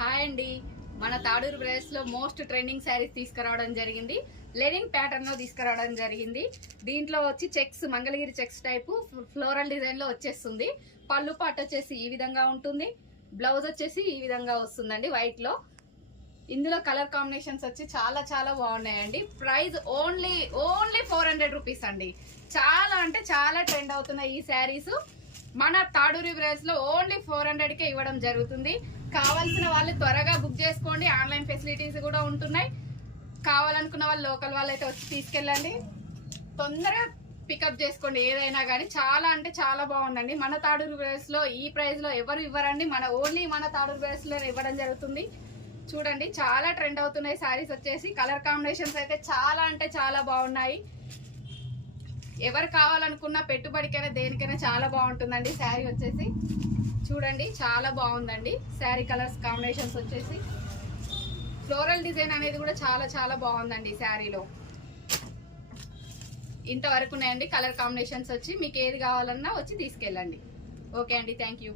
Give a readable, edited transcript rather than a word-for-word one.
Hi అండి, మన Tadur brothers లో మోస్ట్ ట్రెండింగ్ శారీస్ తీసుకురావడం జరిగింది. లెనిన్ ప్యాటర్న్ లో తీసుకురావడం జరిగింది. దీంట్లో వచ్చి checks, Mangalagiri checks type floral design లో వచ్చేస్తుంది. పళ్ళు పాట వచ్చేసి ఈ విధంగా ఉంటుంది. బ్లౌజ్ వచ్చేసి ఈ విధంగా వస్తుందండి వైట్ లో. ఇందులో కలర్ కాంబినేషన్స్ వచ్చి చాలా చాలా బాగున్నాయండి. ప్రైస్ ఓన్లీ 400 రూపీస్ అండి. చాలా అంటే చాలా ట్రెండ్ అవుతున్నాయి ఈ శారీస్. మన తాడూరి బ్రదర్స్ లో ఓన్లీ 400 కే ఇవ్వడం జరుగుతుంది. కావాల్సిన వాళ్ళు త్వరగా బుక్ చేసుకోండి. ఆన్లైన్ ఫెసిలిటీస్ కూడా ఉంటున్నాయి. కావాలనుకున్న వాళ్ళు లోకల్ వాళ్ళు అయితే వచ్చి తీసుకెళ్ళండి. తొందరగా పికప్ చేసుకోండి ఏదైనా కానీ. చాలా అంటే చాలా బాగుందండి. మన తాడూరు బ్రదర్స్ లో ఈ ప్రైస్ లో ఎవరు ఇవ్వరండి. ఓన్లీ మన తాడూరు బ్రదర్స్ లో ఇవ్వడం జరుగుతుంది. చూడండి, చాలా ట్రెండ్ అవుతున్నాయి సారీస్ వచ్చేసి. కలర్ కాంబినేషన్స్ అయితే చాలా అంటే చాలా బాగున్నాయి. ఎవరు కావాలనుకున్న పెట్టుబడికైనా దేనికైనా చాలా బాగుంటుందండి శారీ వచ్చేసి. చూడండి, చాలా బాగుందండి శారీ. కలర్స్ కాంబినేషన్స్ వచ్చేసి ఫ్లోరల్ డిజైన్ అనేది కూడా చాలా చాలా బాగుందండి ఈ శారీలో. ఇంతవరకు ఉన్నాయండి కలర్ కాంబినేషన్స్ వచ్చి. మీకు ఏది కావాలన్నా వచ్చి తీసుకెళ్ళండి. ఓకే అండి, థ్యాంక్ యూ.